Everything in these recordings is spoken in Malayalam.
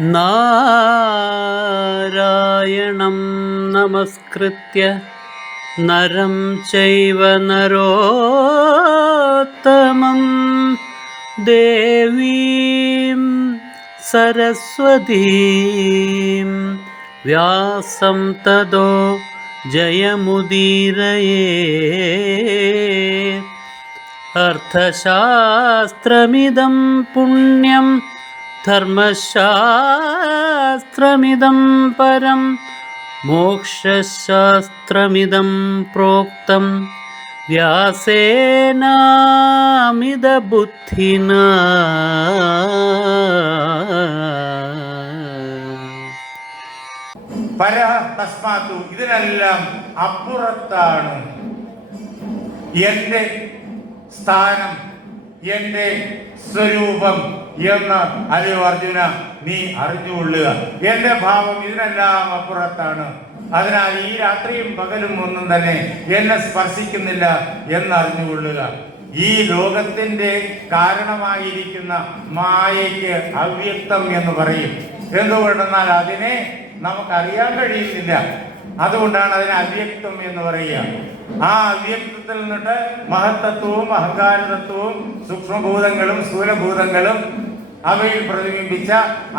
നാരായണം നമസ്കൃത്യ നരം ചൈവ നരോത്തമം ദേവീം സരസ്വതീം വ്യാസം തതോ ജയമുദീരയേ. അർത്ഥശാസ്ത്രമിദം പുണ്യം ധർമ്മശാസ്ത്രമിദം പരം മോക്ഷശാസ്ത്രമിദം പ്രോക്തം വ്യാസേനാമിതബുദ്ധിനാ. തസ്മാത്തു ഇതിനെല്ലാം അപ്പുറത്താണ് എൻ്റെ സ്ഥാനം, എൻ്റെ സ്വരൂപം എന്ന് അല്ലയോ അർജുന നീ അറിഞ്ഞുകൊള്ളുക. എൻ്റെ ഭാവം ഇതിനെല്ലാം അപ്പുറത്താണ്. അതിനാൽ ഈ രാത്രിയും പകലും ഒന്നും തന്നെ എന്നെ സ്പർശിക്കുന്നില്ല എന്നറിഞ്ഞുകൊള്ളുക. ഈ ലോകത്തിന്റെ കാരണമായിരിക്കുന്ന മായയ്ക്ക് അവ്യക്തം എന്ന് പറയും. എന്തുകൊണ്ടെന്നാൽ അതിനെ നമുക്കറിയാൻ കഴിയുന്നില്ല. അതുകൊണ്ടാണ് അതിനെ അവ്യക്തം എന്ന് പറയുക. ആ അവ്യക്തത്തിൽ നിന്നിട്ട് മഹത്തത്വവും അഹങ്കാരതത്വവും സൂക്ഷ്മഭൂതങ്ങളും സ്ഥൂലഭൂതങ്ങളും അവയിൽ പ്രതിബിംബിച്ച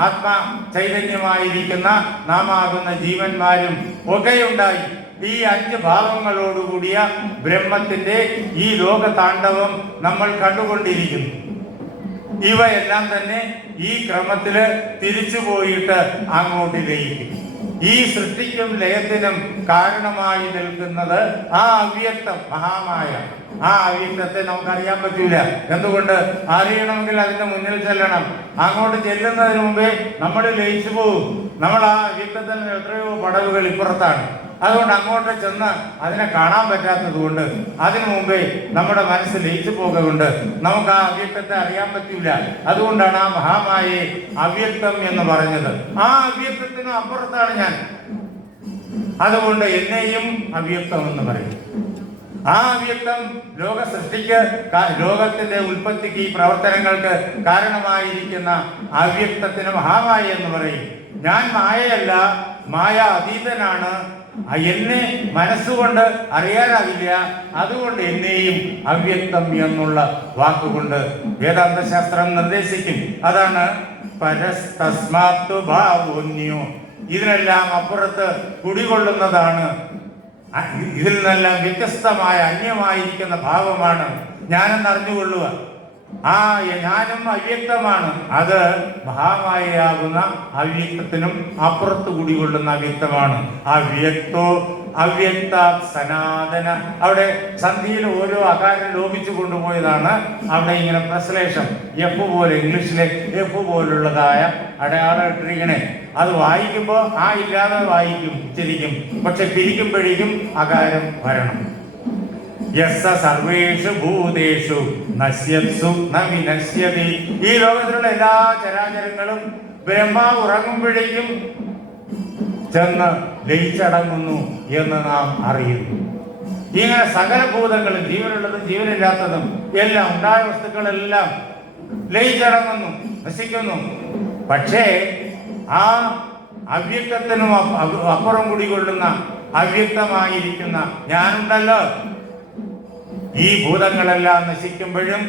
ആത്മാ ചൈതന്യമായിരിക്കുന്ന നാമാകുന്ന ജീവന്മാരും ഒക്കെയുണ്ടായി. ഈ 5 ഭാവങ്ങളോടുകൂടിയ ബ്രഹ്മത്തിന്റെ ഈ ലോകതാണ്ഡവം നമ്മൾ കണ്ടുകൊണ്ടിരിക്കുന്നു. ഇവയെല്ലാം തന്നെ ഈ ക്രമത്തില് തിരിച്ചു പോയിട്ട് അങ്ങോട്ട് ലയിക്കും. ഈ സൃഷ്ടിക്കും ലയത്തിനും കാരണമായി നിൽക്കുന്നത് ആ അവ്യക്തം മഹാമായ. ആ അവ്യക്തത്തെ നമുക്കറിയാൻ പറ്റൂല. എന്തുകൊണ്ട്? അറിയണമെങ്കിൽ അതിന്റെ മുന്നിൽ ചെല്ലണം. അങ്ങോട്ട് ചെല്ലുന്നതിന് മുമ്പേ നമ്മൾ ലയിച്ചു പോകും. നമ്മൾ ആ അവ്യക്തത്തിന് എത്രയോ പടവുകൾ ഇപ്പുറത്താണ്. അതുകൊണ്ട് അങ്ങോട്ട് ചെന്ന് അതിനെ കാണാൻ പറ്റാത്തത് കൊണ്ട് അതിനു മുമ്പേ നമ്മുടെ മനസ്സ് ലയിച്ചു പോകുകൊണ്ട് നമുക്ക് ആ അവ്യക്തത്തെ അറിയാൻ പറ്റൂല. അതുകൊണ്ടാണ് ആ മഹാമായെ അവ്യക്തം എന്ന് പറഞ്ഞത്. ആ അവ്യക്തത്തിന് അപ്പുറത്താണ് ഞാൻ. അതുകൊണ്ട് എന്നെയും അവ്യക്തം എന്ന് പറയും. ആ അവ്യക്തം ലോക സൃഷ്ടിക്ക്, ലോകത്തിന്റെ ഉൽപ്പത്തിക്ക്, ഈ പ്രവർത്തനങ്ങൾക്ക് കാരണമായിരിക്കുന്ന അവ്യക്തത്തിന് മഹാമായ എന്ന് പറയും. ഞാൻ മായയല്ല, മായ അതീതനാണ്. എന്നെ മനസ്സുകൊണ്ട് അറിയാനാവില്ല. അതുകൊണ്ട് എന്നെയും അവ്യക്തം എന്നുള്ള വാക്കുകൊണ്ട് വേദാന്തശാസ്ത്രം നിർദ്ദേശിക്കും. അതാണ് പരസ്തസ്മാത്തു ഭാവോന്യോ. ഇതിനെല്ലാം അപ്പുറത്ത് കുടികൊള്ളുന്നതാണ്. ഇതിൽ നിന്നെല്ലാം വ്യത്യസ്തമായ അന്യമായിരിക്കുന്ന ഭാവമാണ് ഞാനെന്നറിഞ്ഞുകൊള്ളുക. ആ ഞാനും അവ്യക്തമാണ്. അത് മഹാമായയാകുന്ന അവ്യക്തത്തിനും അപ്പുറത്ത് കൂടികൊള്ളുന്ന അവ്യക്തമാണ്. അവ്യക്തോ അവ്യക്ത സനാതന. അവിടെ സന്ധിയിൽ ഓരോ അകാരം ലോപിച്ചു കൊണ്ടുപോയതാണ്. അവിടെ ഇങ്ങനെ പ്രശ്ലേഷം എഫ് പോലെ, ഇംഗ്ലീഷിലെ എഫ് പോലുള്ളതായ അടയാളം ഇട്ടിരിക്കണേ. അത് വായിക്കുമ്പോൾ ആ ഇല്ലാതെ വായിക്കും, ഉച്ചരിക്കും. പക്ഷെ പിരിക്കുമ്പോഴേക്കും അകാരം വരണം. യസ്സ സർവേഷു ഭൂതേഷു നശ്യത്സു ന വിനശ്യതി. ഈ ലോകത്തിലുള്ള എല്ലാ ചരാചരങ്ങളും ബ്രഹ്മാവ് ഉറങ്ങുമ്പോഴേക്കും ചെന്ന് ലയിച്ചടങ്ങുന്നു എന്ന് നാം അറിയുന്നു. ഇങ്ങനെ സകല ഭൂതങ്ങളും, ജീവനുള്ളതും ജീവനില്ലാത്തതും എല്ലാം, ഉണ്ടായ വസ്തുക്കളെല്ലാം ലയിച്ചടങ്ങുന്നു, നശിക്കുന്നു. പക്ഷേ ആ അവ്യക്തത്തിനും അപ്പുറം കുടികൊള്ളുന്ന അവ്യക്തമായിരിക്കുന്ന ഞാനുണ്ടല്ലോ, ഈ ഭൂതങ്ങളെല്ലാം നശിക്കുമ്പോഴും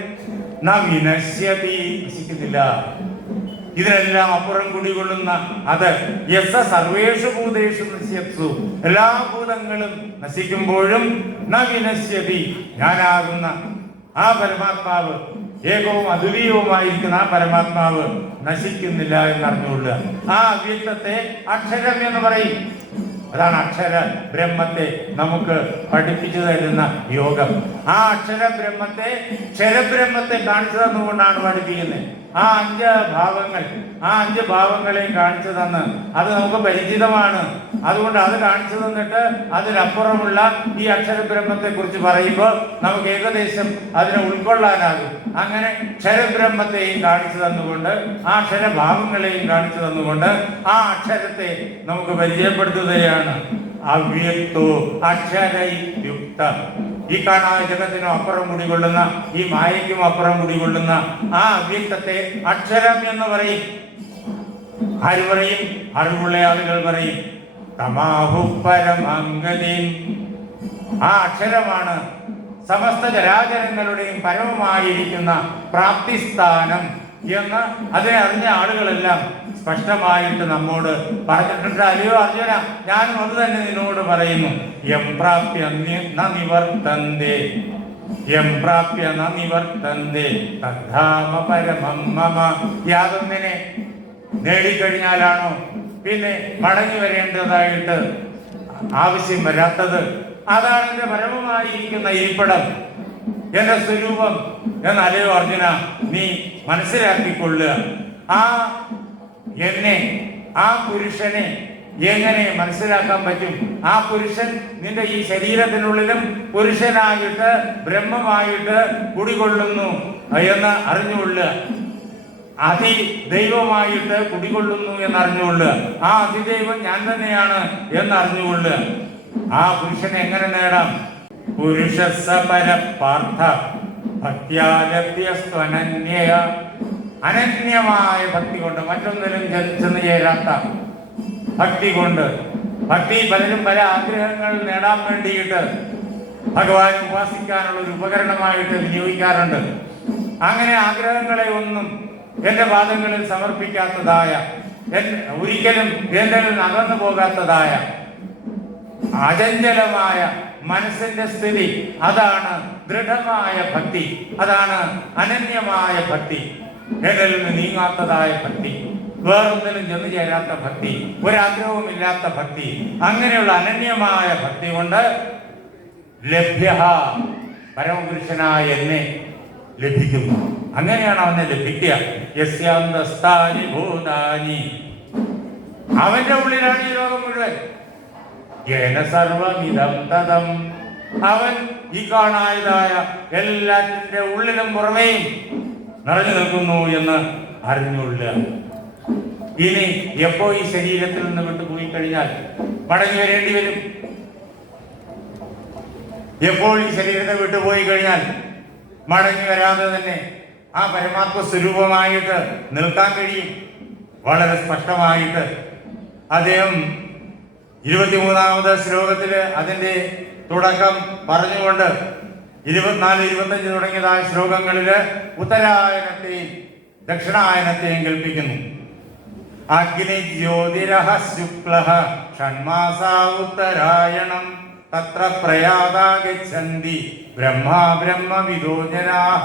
വിനശ്യതി, നശിക്കുന്നില്ല. ഇതിനെല്ലാം അപ്പുറം കുടികൊള്ളുന്ന അത് യസ്സ സർവേഷു ഭൂതേഷു നശ്യത്സു. എല്ലാ ഭൂതങ്ങളും നശിക്കുമ്പോഴും വിനശ്യതി, ഞാനാകുന്ന ആ പരമാത്മാവ്, ഏകവും അദ്വിതീയവുമായിരിക്കുന്ന ആ പരമാത്മാവ് നശിക്കുന്നില്ല എന്നറിഞ്ഞുകൊള്ളുക. ആ അവ്യക്തത്തെ അക്ഷരം എന്ന് പറയും. അതാണ് അക്ഷര ബ്രഹ്മത്തെ നമുക്ക് പഠിപ്പിച്ചു തരുന്ന യോഗം. ആ അക്ഷര ബ്രഹ്മത്തെ, ക്ഷരബ്രഹ്മത്തെ കാണിച്ചു തന്നുകൊണ്ടാണ് പഠിപ്പിക്കുന്നത്. ആ 5 ഭാവങ്ങൾ, ആ 5 ഭാവങ്ങളെയും കാണിച്ചു തന്ന് അത് നമുക്ക് പരിചിതമാണ്. അതുകൊണ്ട് അത് കാണിച്ചു തന്നിട്ട് അതിനപ്പുറമുള്ള ഈ അക്ഷരബ്രഹ്മത്തെ കുറിച്ച് പറയുമ്പോൾ നമുക്ക് ഏകദേശം അതിനെ ഉൾക്കൊള്ളാനാകും. അങ്ങനെ ക്ഷരബ്രഹ്മത്തെയും കാണിച്ചു തന്നുകൊണ്ട്, ആ അക്ഷരഭാവങ്ങളെയും കാണിച്ചു തന്നുകൊണ്ട് ആ അക്ഷരത്തെ നമുക്ക് പരിചയപ്പെടുത്തുകയാണ്. അവ്യക്തോ അക്ഷരയുക്ത. ഈ കാണായ ജഗത്തിനും അപ്പുറം കുടികൊള്ളുന്ന, ഈ മായയ്ക്കും അപ്പുറം കുടികൊള്ളുന്ന ആ അവ്യക്തത്തെ അക്ഷരം എന്ന് പറയും. ആര് പറയും? അറിവുള്ള ആളുകൾ പറയും തമാഹു പരമംഗതിൻ. ആ അക്ഷരമാണ് സമസ്ത ചരാചരങ്ങളുടെയും പരമമായിരിക്കുന്ന പ്രാപ്തിസ്ഥാനം എന്ന് അതിനെ അറിഞ്ഞ ആളുകളെല്ലാം സ്പഷ്ടമായിട്ട് നമ്മോട് പറഞ്ഞിട്ടുണ്ട്. അല്ലയോ അർജുന, ഞാനും അത് തന്നെ നിന്നോട് പറയുന്നു. യം പ്രാപ്യ ന നിവർത്തന്തേ, യം പ്രാപ്യ ന നിവർത്തന്തേ തദ്ധാമ പരമം മമ. യാതൊന്നിനെ നേടിക്കഴിഞ്ഞാലാണോ പിന്നെ മടങ്ങി വരേണ്ടതായിട്ട് ആവശ്യം വരാത്തത്? അതാണ് എന്റെ പരമമായിരിക്കുന്ന ഇരിപ്പിടം, എന്റെ സ്വരൂപം എന്നല്ലയോ അർജുന നീ മനസ്സിലാക്കിക്കൊള്ളുക. ആ എന്നെ, ആ പുരുഷനെ എങ്ങനെ മനസ്സിലാക്കാൻ പറ്റും? ആ പുരുഷൻ നിന്റെ ഈ ശരീരത്തിനുള്ളിലും പുരുഷനായിട്ട് ബ്രഹ്മമായിട്ട് കുടികൊള്ളുന്നു എന്ന് അറിഞ്ഞുകൊള്ളുക. അതിദൈവമായിട്ട് കുടികൊള്ളുന്നു എന്നറിഞ്ഞുകൊള്ളുക. ആ അതിദൈവം ഞാൻ തന്നെയാണ് എന്നറിഞ്ഞുകൊള്ളുക. ആ പുരുഷനെ എങ്ങനെ നേടാം? പുരുഷസപര പാർത്ഥ ഭക്യാലഭ്യസ്ത്വനന്യയ. അനന്യമായ ഭക്തി കൊണ്ട്, മറ്റൊന്നിലും ചെന്ന് ചേരാത്ത ഭക്തി കൊണ്ട്. ഭക്തി പലരും പല ആഗ്രഹങ്ങൾ നേടാൻ വേണ്ടിയിട്ട് ഭഗവാൻ ഉപാസിക്കാനുള്ള ഒരു ഉപകരണമായിട്ട് വിനിയോഗിക്കാറുണ്ട്. അങ്ങനെ ആഗ്രഹങ്ങളെ ഒന്നും എന്റെ പാദങ്ങളിൽ സമർപ്പിക്കാത്തതായ, ഒരിക്കലും എന്റെ അകന്നു പോകാത്തതായ അചഞ്ചലമായ മനസ്സിന്റെ സ്ഥിതി, അതാണ് ദൃഢമായ ഭക്തി, അതാണ് അനന്യമായ ഭക്തി, എന്നിൽ നിന്ന് നീങ്ങാത്തതായ ഭക്തി, വേറൊന്നിലും ചെന്നു ചേരാത്ത ഭക്തി, ഒരാഗ്രഹവുമില്ലാത്ത ഭക്തി. അങ്ങനെയുള്ള അനന്യമായ ഭക്തി കൊണ്ട് ലഭ്യ പരമപുരുഷനായ എന്നെ ലഭിക്കുന്നു. അങ്ങനെയാണ് അവനെ ലഭിക്കുക. യസ്യാന്തസ്ഥാനി ഭൂതാനി, അവന്റെ ഉള്ളിലാണ് ഈ ലോകം മുഴുവൻ. യേന സർവമിദം തദം, അവൻ ഈ കാണായതായ എല്ലാറ്റിന്റെ ഉള്ളിലും പുറമേയും നിറഞ്ഞു നിൽക്കുന്നു എന്ന് അറിഞ്ഞുകൊള്ളുക. ഇനി എപ്പോ ഈ ശരീരത്തിൽ നിന്ന് വിട്ടുപോയി കഴിഞ്ഞാൽ മടങ്ങി വരേണ്ടി വരും. എപ്പോൾ ഈ ശരീരത്തെ വിട്ടുപോയി കഴിഞ്ഞാൽ മടങ്ങി വരാതെ തന്നെ ആ പരമാത്മ സ്വരൂപമായിട്ട് നിൽക്കാൻ കഴിയും. വളരെ സ്പഷ്ടമായിട്ട് അദ്ദേഹം 23-ാമത് ശ്ലോകത്തില് അതിന്റെ തുടക്കം പറഞ്ഞുകൊണ്ട് 24, 25 തുടങ്ങിയതായ ശ്ലോകങ്ങളില് ഉത്തരായനത്തെയും ദക്ഷിണായനത്തെയും കൽപ്പിക്കുന്നു. അഗ്നി ജ്യോതിരഹ ശുക്ലഃ ഷണ്മാസാ ഉത്തരായണം തത്ര പ്രയാതാ ഗച്ഛന്തി ബ്രഹ്മാ ബ്രഹ്മവിദോ ജനാഃ.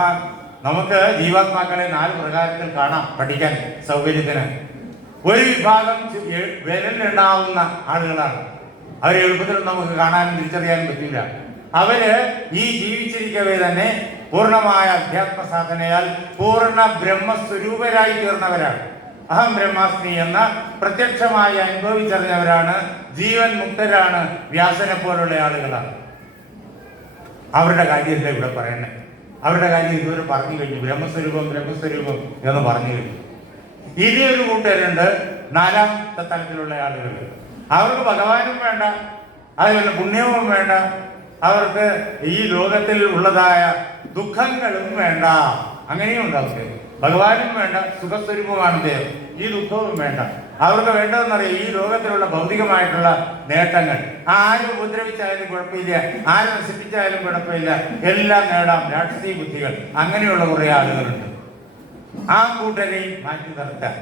നമുക്ക് ജീവാത്മാക്കളെ 4 പ്രകാരത്തിൽ കാണാം പഠിക്കാൻ സൗകര്യത്തിന്. ഒരു വിഭാഗം വിരലിലുണ്ടാവുന്ന ആളുകളാണ്. അവരെ എളുപ്പത്തിൽ നമുക്ക് കാണാനും തിരിച്ചറിയാനും പറ്റില്ല. അവര് ഈ ജീവിച്ചിരിക്കവേ തന്നെ പൂർണ്ണമായ അധ്യാത്മ സാധനയാൽ പൂർണ്ണ ബ്രഹ്മസ്വരൂപരായി തീർന്നവരാണ്. അഹം ബ്രഹ്മാസ്മി എന്ന പ്രത്യക്ഷമായി അനുഭവിച്ചറിഞ്ഞവരാണ്. ജീവൻ മുക്തരാണ്. വ്യാസനെ പോലുള്ള ആളുകളാണ്. അവരുടെ കാര്യമല്ല ഇവിടെ പറയണേ. അവരുടെ കാര്യം ഇതുവരെ പറഞ്ഞു കഴിഞ്ഞു. ബ്രഹ്മസ്വരൂപം ബ്രഹ്മസ്വരൂപം എന്ന് പറഞ്ഞു കഴിഞ്ഞു. ഇനിയൊരു കൂട്ടരുണ്ട്, 4ാമത്തെ തലത്തിലുള്ള ആളുകൾ. അവർക്ക് ഭഗവാനും വേണ്ട, അതുപോലെ പുണ്യവും വേണ്ട, അവർക്ക് ഈ ലോകത്തിൽ ഉള്ളതായ ദുഃഖങ്ങളും വേണ്ട. അങ്ങനെയുണ്ട് അവർക്ക്. ഭഗവാനും വേണ്ട, സുഖസ്വരൂപമാണ് അദ്ദേഹം. ഈ ദുഃഖവും വേണ്ട. അവർക്ക് വേണ്ടതെന്നറിയാം ഈ ലോകത്തിലുള്ള ഭൗതികമായിട്ടുള്ള നേട്ടങ്ങൾ. ആരും ഉപദ്രവിച്ചാലും കുഴപ്പമില്ല, ആരും നശിപ്പിച്ചാലും കുഴപ്പമില്ല, എല്ലാം നേടാം. രാക്ഷസീ ബുദ്ധികൾ. അങ്ങനെയുള്ള കുറെ ആളുകളുണ്ട്. ആ കൂട്ടരെയും മാറ്റി നിർത്താൻ.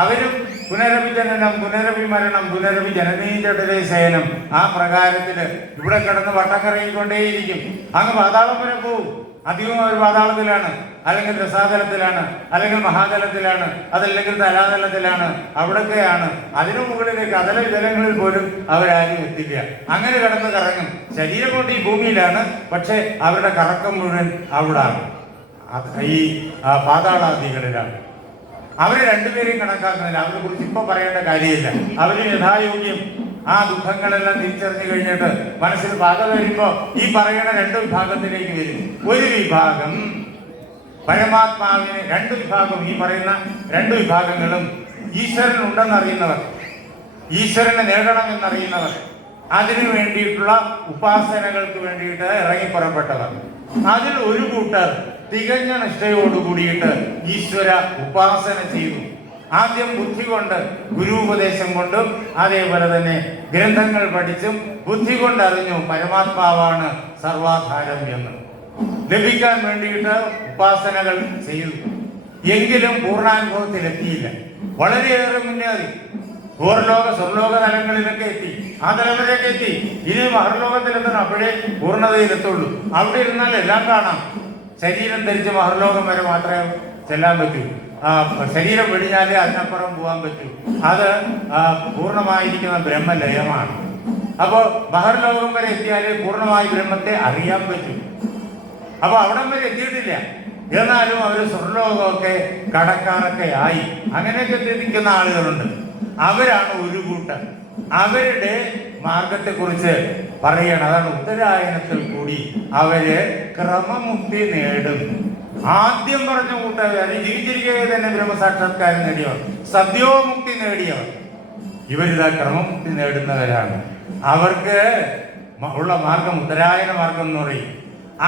അവരും പുനരഭി ജനനം, പുനരഭി മരണം, പുനരഭി ജനനീജടരേ ശയനം, ആ പ്രകാരത്തില് ഇവിടെ കിടന്ന് വട്ടം കറങ്ങിക്കൊണ്ടേയിരിക്കും. അങ്ങ് പാതാളം വരെ പോവും. അധികം അവർ പാതാളത്തിലാണ്, അല്ലെങ്കിൽ രസാതലത്തിലാണ്, അല്ലെങ്കിൽ മഹാതലത്തിലാണ്, അതല്ലെങ്കിൽ തലാതലത്തിലാണ്. അവിടൊക്കെയാണ്. അതിനു മുകളിലേക്ക് അതല വിതലങ്ങളിൽ പോലും അവരാരും എത്തില്ല. അങ്ങനെ കിടന്ന് കറങ്ങും. ശരീരം കൊണ്ട് ഈ ഭൂമിയിലാണ്, പക്ഷെ അവരുടെ കറക്കം മുഴുവൻ അവിടാണ്, ഈ പാതാളാദികളിലാണ്. അവരെ രണ്ടുപേരെയും കണക്കാക്കുന്നില്ല. അവരെ കുറിച്ച് ഇപ്പൊ പറയേണ്ട കാര്യമില്ല. അവര് യഥായോഗ്യം ആ ദുഃഖങ്ങളെല്ലാം തിരിച്ചറിഞ്ഞു കഴിഞ്ഞിട്ട് മനസ്സിൽ ബാധ വരുമ്പോ ഈ പറയുന്ന 2 വിഭാഗത്തിലേക്ക് വരും. ഒരു വിഭാഗം പരമാത്മാവിനെ, 2 വിഭാഗം, ഈ പറയുന്ന 2 വിഭാഗങ്ങളും ഈശ്വരൻ ഉണ്ടെന്നറിയുന്നവർ, ഈശ്വരനെ നേടണമെന്നറിയുന്നവർ, അതിനു വേണ്ടിയിട്ടുള്ള ഉപാസനകൾക്ക് വേണ്ടിയിട്ട് ഇറങ്ങിപ്പുറപ്പെട്ടവർ. അതിൽ ഒരു കൂട്ടർ തികഞ്ഞ നിഷ്ഠയോട് കൂടിയിട്ട് ഈശ്വര ഉപാസന ചെയ്തു. ആദ്യം ബുദ്ധി കൊണ്ട്, ഗുരുപദേശം കൊണ്ടും അതേപോലെ തന്നെ ഗ്രന്ഥങ്ങൾ പഠിച്ചും ബുദ്ധി കൊണ്ട് അറിഞ്ഞു പരമാത്മാവാണ് സർവാധാരം എന്ന്. ലഭിക്കാൻ വേണ്ടിയിട്ട് ഉപാസനകൾ ചെയ്തു. എങ്കിലും പൂർണ്ണാനുഭവത്തിലെത്തിയില്ല. വളരെയേറെ മുന്നേറി പൂർലോക സ്വർലോക തലങ്ങളിലൊക്കെ എത്തി. ആ തലങ്ങളിലേക്ക് എത്തി. ഇനി മഹർലോകത്തിലെത്തണം. അപ്പോഴേ പൂർണ്ണതയിലെത്തുള്ളൂ. അവിടെ ഇരുന്നാൽ എല്ലാം കാണാം. ശരീരം ധരിച്ച് മഹർലോകം വരെ മാത്രമേ ചെല്ലാൻ പറ്റൂ. ശരീരം വെടിഞ്ഞാലേ അതിനപ്പുറം പോകാൻ പറ്റൂ. അത് പൂർണ്ണമായിരിക്കുന്ന ബ്രഹ്മലയമാണ്. അപ്പോൾ മഹർലോകം വരെ എത്തിയാലേ പൂർണ്ണമായി ബ്രഹ്മത്തെ അറിയാൻ പറ്റൂ. അപ്പൊ അവിടം വരെ എത്തിയിട്ടില്ല. എന്നാലും അവർ സ്വർലോകമൊക്കെ കടക്കാറൊക്കെ ആയി. അങ്ങനെയൊക്കെ എത്തിക്കുന്ന ആളുകളുണ്ട്. അവരാണ് ഒരു കൂട്ടം. അവരുടെ മാർഗത്തെക്കുറിച്ച് പറയണം. അതാണ് ഉത്തരായനത്തിൽ കൂടി അവര് ക്രമമുക്തി നേടും. ആദ്യം പറഞ്ഞ കൂട്ടർ ജീവിച്ചിരിക്കുക തന്നെ ബ്രഹ്മസാക്ഷാത്കാരം നേടിയവർ, സദ്യോമുക്തി നേടിയവർ. ഇവരിതാ ക്രമമുക്തി നേടുന്നവരാണ്. അവർക്ക് ഉള്ള മാർഗം ഉത്തരായന മാർഗം എന്ന് പറയും.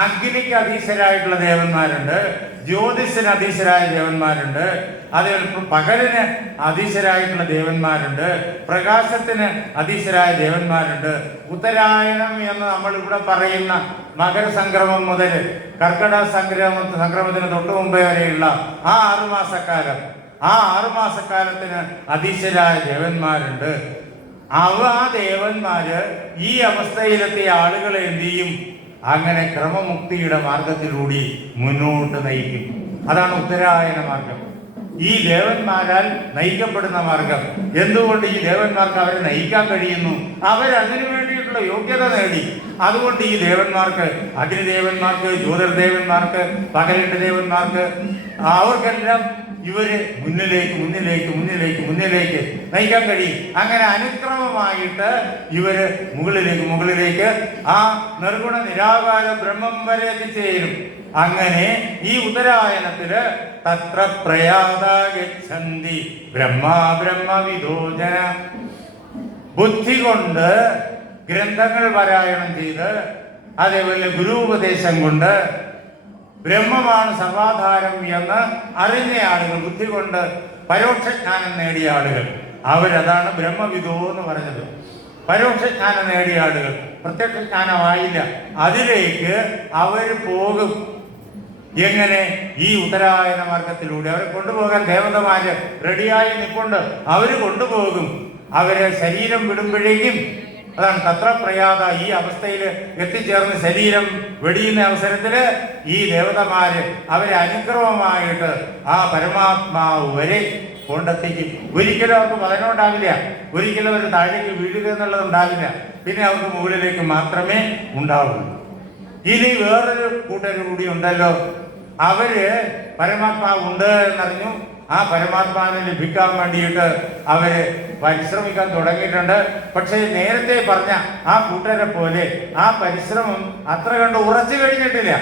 അഗ്നിക്ക് അധീശരായിട്ടുള്ള ദേവന്മാരുണ്ട്, ജ്യോതിസിന് അധീശരായ ദേവന്മാരുണ്ട്, അതേപോലെ പകലിന് അധീശരായിട്ടുള്ള ദേവന്മാരുണ്ട്, പ്രകാശത്തിന് അധീശരായ ദേവന്മാരുണ്ട്. ഉത്തരായണം എന്ന് നമ്മൾ ഇവിടെ പറയുന്ന മകരസംക്രമം മുതൽ കർക്കിടക സംക്രമത്തിന് തൊട്ടു മുമ്പേ വരെയുള്ള ആ 6 മാസക്കാലം, ആ 6 മാസക്കാലത്തിന് അധീശരായ ദേവന്മാരുണ്ട്. ആ ദേവന്മാര് ഈ അവസ്ഥയിലെത്തിയ ആളുകളെ എന്ത് ചെയ്യും? അങ്ങനെ ക്രമമുക്തിയുടെ മാർഗത്തിലൂടെ മുന്നോട്ട് നയിക്കും. അതാണ് ഉത്തരായന മാർഗം. ഈ ദേവന്മാരാൽ നയിക്കപ്പെടുന്ന മാർഗം. എന്തുകൊണ്ട് ഈ ദേവന്മാർക്ക് അവരെ നയിക്കാൻ കഴിയുന്നു? അവരതിനു വേണ്ടിയിട്ടുള്ള യോഗ്യത നേടി. അതുകൊണ്ട് ഈ ദേവന്മാർക്ക്, അഗ്നിദേവന്മാർക്ക്, ജ്യോതിർദേവന്മാർക്ക്, പകലിന്റെ ദേവന്മാർക്ക്, അവർക്കെല്ലാം ഇവര് മുന്നിലേക്ക് നയിക്കാൻ കഴിയും. അങ്ങനെ അനുക്രമമായിട്ട് ഇവര് മുകളിലേക്ക് ആ നിർഗുണ നിരാകാര ബ്രഹ്മം വരെ എത്തിച്ചേരും. അങ്ങനെ ഈ ഉത്തരായനത്തില് തത്ര പ്രയാതാഗച്ഛന്തി ബ്രഹ്മവിദോജന. ബുദ്ധി കൊണ്ട് ഗ്രന്ഥങ്ങൾ പാരായണം ചെയ്ത് അതേപോലെ ഗുരുപദേശം കൊണ്ട് ബ്രഹ്മമാണ് സർവാധാരം എന്ന് അറിഞ്ഞ ആളുകൾ, ബുദ്ധി കൊണ്ട് പരോക്ഷജ്ഞാനം നേടിയ ആളുകൾ, അവരതാണ് ബ്രഹ്മവിദോ എന്ന് പറഞ്ഞത്. പരോക്ഷജ്ഞാനം നേടിയ ആളുകൾ, പ്രത്യക്ഷജ്ഞാനമായില്ല, അതിലേക്ക് അവർ പോകും. എങ്ങനെ? ഈ ഉത്തരായന മാർഗത്തിലൂടെ അവരെ കൊണ്ടുപോകാൻ ദേവതമാര് റെഡിയായി നിൽപ്പുണ്ട്. അവര് കൊണ്ടുപോകും. അവര് ശരീരം വിടുമ്പോഴേക്കും, അതാണ് തത്ര പ്രയാത, ഈ അവസ്ഥയിൽ എത്തിച്ചേർന്ന് ശരീരം വെടിയുന്ന അവസരത്തില് ഈ ദേവതമാര് അവരെ അനുക്രമമായിട്ട് ആ പരമാത്മാവ് വരെ കൊണ്ടെത്തിക്കും. ഒരിക്കലും അവർക്ക് പതനം ഉണ്ടാവില്ല, ഒരിക്കലും അവർ താഴേക്ക് വീഴുക എന്നുള്ളത് ഉണ്ടാവില്ല. പിന്നെ അവർക്ക് മുകളിലേക്ക് മാത്രമേ ഉണ്ടാവുള്ളൂ. ഇനി വേറൊരു കൂട്ടർ കൂടി ഉണ്ടല്ലോ. അവര് പരമാത്മാവ് ഉണ്ട് എന്നറിഞ്ഞു. ആ പരമാത്മാവിനെ ലഭിക്കാൻ വേണ്ടിയിട്ട് അവര് പരിശ്രമിക്കാൻ തുടങ്ങിയിട്ടുണ്ട്. പക്ഷേ നേരത്തെ പറഞ്ഞ ആ കൂട്ടരെ പോലെ ആ പരിശ്രമം അത്ര കണ്ട് ഉറച്ചു കഴിഞ്ഞിട്ടില്ല.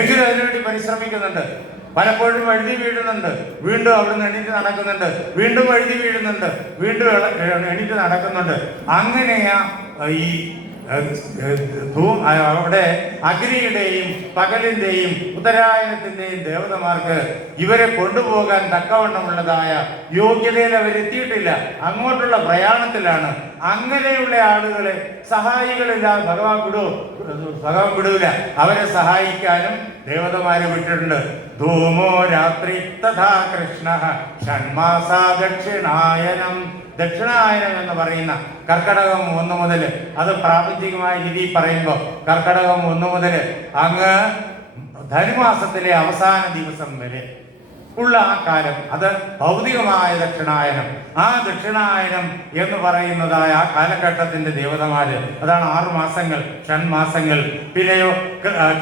എങ്കിലും അതിനുവേണ്ടി പരിശ്രമിക്കുന്നുണ്ട്. പലപ്പോഴും വഴുതി വീഴുന്നുണ്ട്, വീണ്ടും അവിടുന്ന് എണീറ്റ് നടക്കുന്നുണ്ട്, വീണ്ടും വഴുതി വീഴുന്നുണ്ട്, വീണ്ടും എണീറ്റ് നടക്കുന്നുണ്ട്. അങ്ങനെയാ ഈ അവിടെ അഗ്നിയുടെയും പകലിന്റെയും ഉത്തരായനത്തിന്റെയും ദേവതമാർക്ക് ഇവരെ കൊണ്ടുപോകാൻ തക്കവണ്ണമുള്ളതായ യോഗ്യതയിൽ അവരെത്തിയിട്ടില്ല. അങ്ങോട്ടുള്ള പ്രയാണത്തിലാണ്. അങ്ങനെയുള്ള ആളുകളെ സഹായികളില്ലാതെ ഭഗവാൻ വിടൂല. അവരെ സഹായിക്കാനും ദേവതമാരെ വിട്ടിട്ടുണ്ട്. ധൂമോ രാത്രി തഥാ കൃഷ്ണ ഷൺമാസാ ദക്ഷിണായനം. ദക്ഷിണായനം എന്ന് പറയുന്ന കർക്കടകം 1 മുതൽ, അത് പ്രാപഞ്ചികമായ രീതിയിൽ പറയുമ്പോൾ കർക്കടകം 1 മുതൽ അങ്ങ് ധനുമാസത്തിലെ അവസാന ദിവസം വരെ ഉള്ള ആ കാലം, അത് ഭൗതികമായ ദക്ഷിണായനം. ആ ദക്ഷിണായനം എന്ന് പറയുന്നതായ ആ കാലഘട്ടത്തിന്റെ ദേവതമാര്, അതാണ് 6 മാസങ്ങൾ, ഷൺമാസങ്ങൾ. പിന്നെയോ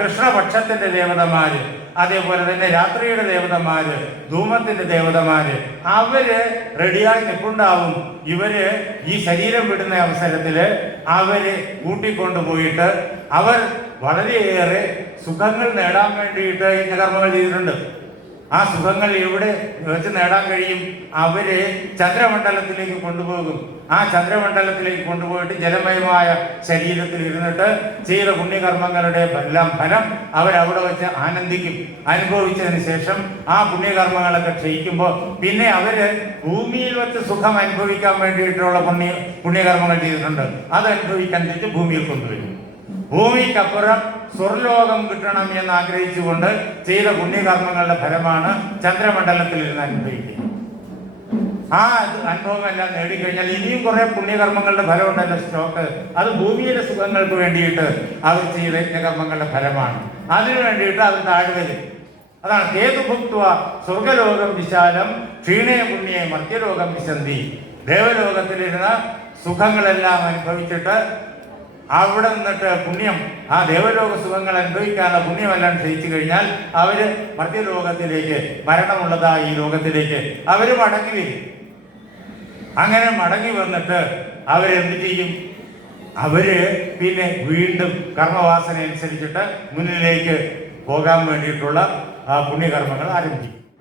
കൃഷ്ണപക്ഷത്തിന്റെ ദേവതമാര്, അതേപോലെ തന്നെ രാത്രിയുടെ ദേവതമാര്, ധൂമത്തിന്റെ ദേവതമാര്, അവര് റെഡിയായി നിൽപ്പുണ്ടാവും. ഇവര് ഈ ശരീരം വിടുന്ന അവസരത്തില് അവര് കൂട്ടിക്കൊണ്ടുപോയിട്ട് അവർ വളരെയേറെ സുഖങ്ങൾ നേടാൻ വേണ്ടിയിട്ട് ഈ കർമ്മങ്ങൾ ചെയ്തിട്ടുണ്ട്. ആ സുഖങ്ങൾ എവിടെ വെച്ച് നേടാൻ കഴിയും? അവര് ചന്ദ്രമണ്ഡലത്തിലേക്ക് കൊണ്ടുപോകും. ആ ചന്ദ്രമണ്ഡലത്തിലേക്ക് കൊണ്ടുപോയിട്ട് ജലമയമായ ശരീരത്തിൽ ഇരുന്നിട്ട് ചെയ്ത പുണ്യകർമ്മങ്ങളുടെ എല്ലാം ഫലം അവരവിടെ വെച്ച് ആനന്ദിക്കും. അനുഭവിച്ചതിന് ശേഷം ആ പുണ്യകർമ്മങ്ങളൊക്കെ ക്ഷയിക്കുമ്പോൾ പിന്നെ അവര് ഭൂമിയിൽ വെച്ച് സുഖം അനുഭവിക്കാൻ വേണ്ടിയിട്ടുള്ള പുണ്യകർമ്മങ്ങൾ ചെയ്തിട്ടുണ്ട്. അത് അനുഭവിക്കാൻ തിരിച്ച് ഭൂമിയിൽ കൊണ്ടുവരും. ഭൂമിക്കപ്പുറം സ്വർലോകം കിട്ടണം എന്ന് ആഗ്രഹിച്ചുകൊണ്ട് ചെയ്ത പുണ്യകർമ്മങ്ങളുടെ ഫലമാണ് ചന്ദ്രമണ്ഡലത്തിൽ ഇരുന്ന് അനുഭവിക്കുക. ആ അനുഭവമെല്ലാം നേടിക്കഴിഞ്ഞാൽ ഇനിയും കുറെ പുണ്യകർമ്മങ്ങളുടെ ഫലമുണ്ടല്ലോ സ്റ്റോക്ക്. അത് ഭൂമിയിലെ സുഖങ്ങൾക്ക് വേണ്ടിയിട്ട് അവർ ചെയ്ത യജ്ഞകർമ്മങ്ങളുടെ ഫലമാണ്. അതിനു വേണ്ടിയിട്ട് അവർ താഴെ വരും. അതാണ് കേതുഭുക്ത്വ സ്വർഗലോകം വിശാലം ക്ഷീണേ പുണ്യേ മർത്യലോകം വിശന്തി. ദേവലോകത്തിലിരുന്ന സുഖങ്ങളെല്ലാം അനുഭവിച്ചിട്ട് അവിടെ നിന്നിട്ട് പുണ്യം, ആ ദേവലോക സുഖങ്ങൾ അനുഭവിക്കാനുള്ള പുണ്യമെല്ലാം ക്ഷയിച്ചു കഴിഞ്ഞാൽ അവര് മർത്യലോകത്തിലേക്ക്, മരണമുള്ളതായ ഈ ലോകത്തിലേക്ക് അവര് മടങ്ങി വരും. അങ്ങനെ മടങ്ങി വന്നിട്ട് അവരെന്ത് ചെയ്യും? അവര് പിന്നെ വീണ്ടും കർമ്മവാസന അനുസരിച്ചിട്ട് മുന്നിലേക്ക് പോകാൻ വേണ്ടിയിട്ടുള്ള പുണ്യകർമ്മങ്ങൾ ആരംഭിക്കും.